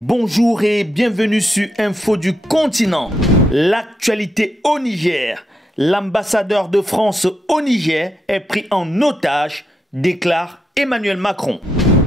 Bonjour et bienvenue sur Info du Continent. L'actualité au Niger. L'ambassadeur de France au Niger est pris en otage, déclare Emmanuel Macron.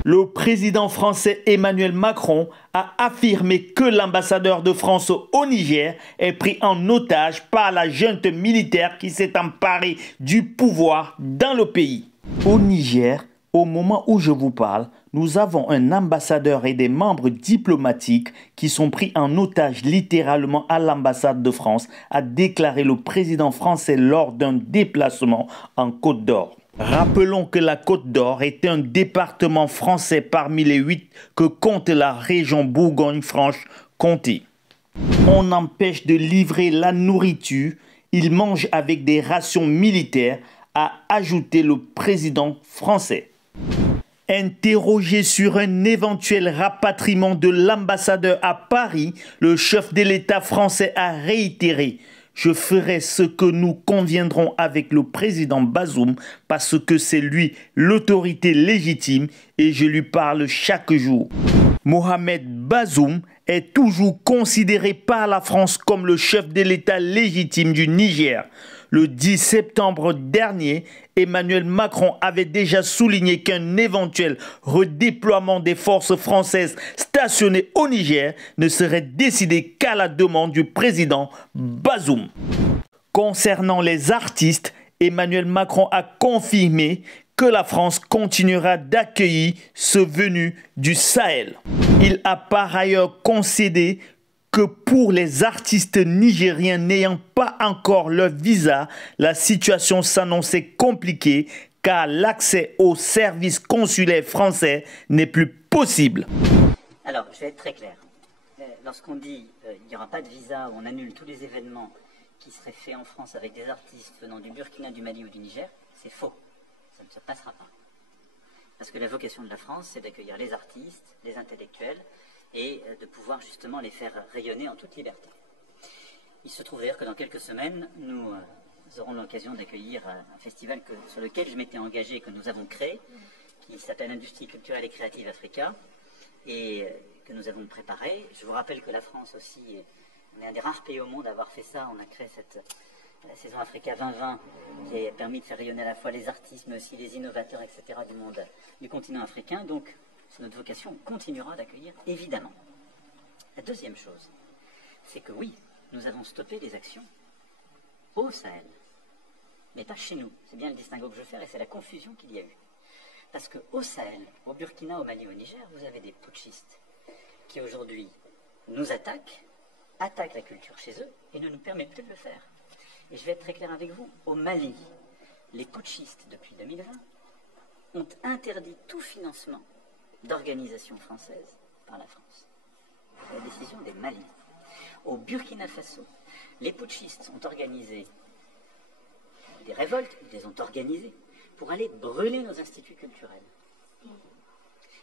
Le président français Emmanuel Macron a affirmé que l'ambassadeur de France au Niger est pris en otage par la junte militaire qui s'est emparée du pouvoir dans le pays. Au Niger, au moment où je vous parle, nous avons un ambassadeur et des membres diplomatiques qui sont pris en otage littéralement à l'ambassade de France, a déclaré le président français lors d'un déplacement en Côte d'Or. Rappelons que la Côte d'Or est un département français parmi les 8 que compte la région Bourgogne-Franche-Comté. On empêche de livrer la nourriture, ils mangent avec des rations militaires, a ajouté le président français. Interrogé sur un éventuel rapatriement de l'ambassadeur à Paris, le chef de l'État français a réitéré « Je ferai ce que nous conviendrons avec le président Bazoum parce que c'est lui l'autorité légitime et je lui parle chaque jour ». Mohamed Bazoum est toujours considéré par la France comme le chef de l'État légitime du Niger. Le 10 septembre dernier, Emmanuel Macron avait déjà souligné qu'un éventuel redéploiement des forces françaises stationnées au Niger ne serait décidé qu'à la demande du président Bazoum. Concernant les artistes, Emmanuel Macron a confirmé que la France continuera d'accueillir ceux venus du Sahel. Il a par ailleurs concédé que pour les artistes nigériens n'ayant pas encore leur visa, la situation s'annonçait compliquée car l'accès aux services consulaires français n'est plus possible. Alors, je vais être très clair. Lorsqu'on dit il n'y aura pas de visa, on annule tous les événements qui seraient faits en France avec des artistes venant du Burkina, du Mali ou du Niger, c'est faux. Ça ne se passera pas. Parce que la vocation de la France, c'est d'accueillir les artistes, les intellectuels, et de pouvoir justement les faire rayonner en toute liberté. Il se trouve d'ailleurs que dans quelques semaines, nous aurons l'occasion d'accueillir un festival sur lequel je m'étais engagé et que nous avons créé, qui s'appelle Industrie culturelle et créative Africa, et que nous avons préparé. Je vous rappelle que la France aussi, on est un des rares pays au monde à avoir fait ça. On a créé cette saison Africa 2020 qui a permis de faire rayonner à la fois les artistes, mais aussi les innovateurs, etc. du monde, du continent africain. Donc, c'est notre vocation, on continuera d'accueillir, évidemment. La deuxième chose, c'est que oui, nous avons stoppé les actions au Sahel, mais pas chez nous. C'est bien le distinguo que je veux faire et c'est la confusion qu'il y a eu. Parce qu'au Sahel, au Burkina, au Mali, au Niger, vous avez des putschistes qui aujourd'hui nous attaquent la culture chez eux et ne nous permettent plus de le faire. Et je vais être très clair avec vous, au Mali, les putschistes, depuis 2020, ont interdit tout financement d'organisations françaises par la France. La décision des Mali. Au Burkina Faso, les putschistes ont organisé des révoltes, ils les ont organisées pour aller brûler nos instituts culturels.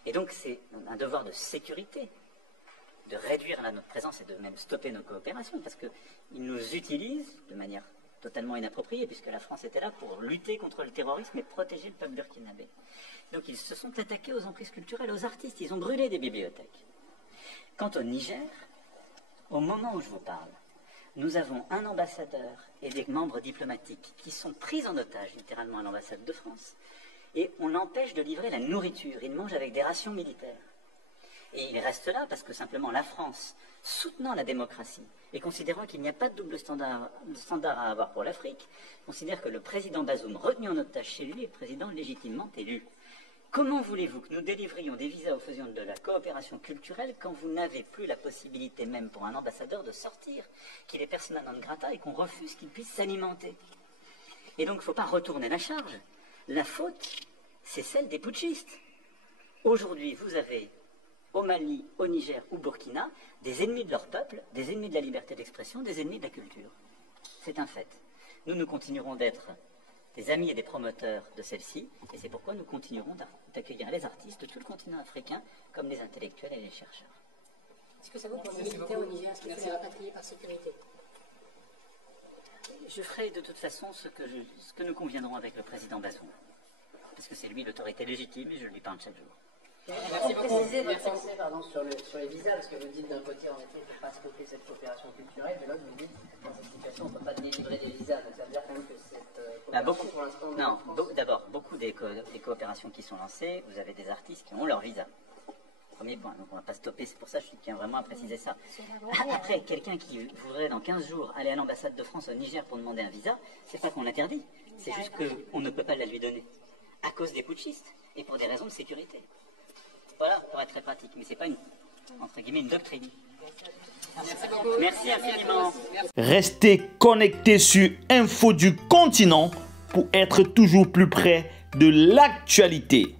Et donc c'est un devoir de sécurité de réduire notre présence et de même stopper nos coopérations parce qu'ils nous utilisent de manière totalement inappropriée puisque la France était là pour lutter contre le terrorisme et protéger le peuple burkinabé. Donc ils se sont attaqués aux emprises culturelles, aux artistes, ils ont brûlé des bibliothèques. Quant au Niger, au moment où je vous parle, nous avons un ambassadeur et des membres diplomatiques qui sont pris en otage littéralement à l'ambassade de France et on l'empêche de livrer la nourriture, ils mangent avec des rations militaires. Et il reste là parce que simplement la France, soutenant la démocratie et considérant qu'il n'y a pas de double standard à avoir pour l'Afrique, considère que le président Bazoum, retenu en otage chez lui, est président légitimement élu. Comment voulez-vous que nous délivrions des visas aux faisions de la coopération culturelle quand vous n'avez plus la possibilité même pour un ambassadeur de sortir, qu'il est persona non grata et qu'on refuse qu'il puisse s'alimenter? Et donc il ne faut pas retourner la charge. La faute, c'est celle des putschistes. Aujourd'hui, vous avez au Mali, au Niger ou Burkina, des ennemis de leur peuple, des ennemis de la liberté d'expression, des ennemis de la culture. C'est un fait. Nous continuerons d'être des amis et des promoteurs de celle-ci, et c'est pourquoi nous continuerons d'accueillir les artistes de tout le continent africain, comme les intellectuels et les chercheurs. Est-ce que ça vaut pour les militaires au Niger? Est-ce qu'il faut les rapatrier par sécurité? Je ferai de toute façon ce que nous conviendrons avec le président Bazoum, parce que c'est lui l'autorité légitime et je lui parle chaque jour. Merci beaucoup. Préciser votre pensée sur les visas, parce que vous dites d'un côté, en effet, il ne faut pas stopper cette coopération culturelle, mais l'autre, vous dites, dans cette situation, on ne peut pas délivrer des visas. Donc ça veut dire quand même que cette coopération, pour l'instant, d'abord, beaucoup des coopérations qui sont lancées, vous avez des artistes qui ont leur visa. Premier point, donc on ne va pas stopper, c'est pour ça que je tiens vraiment à préciser ça. Après, quelqu'un qui voudrait dans 15 jours aller à l'ambassade de France au Niger pour demander un visa, c'est pas qu'on l'interdit, c'est juste qu'on ne peut pas la lui donner, à cause des putschistes, et pour des raisons de sécurité. Voilà, pour être très pratique, mais c'est pas entre guillemets une doctrine. Merci infiniment. Restez connectés sur Info du Continent pour être toujours plus près de l'actualité.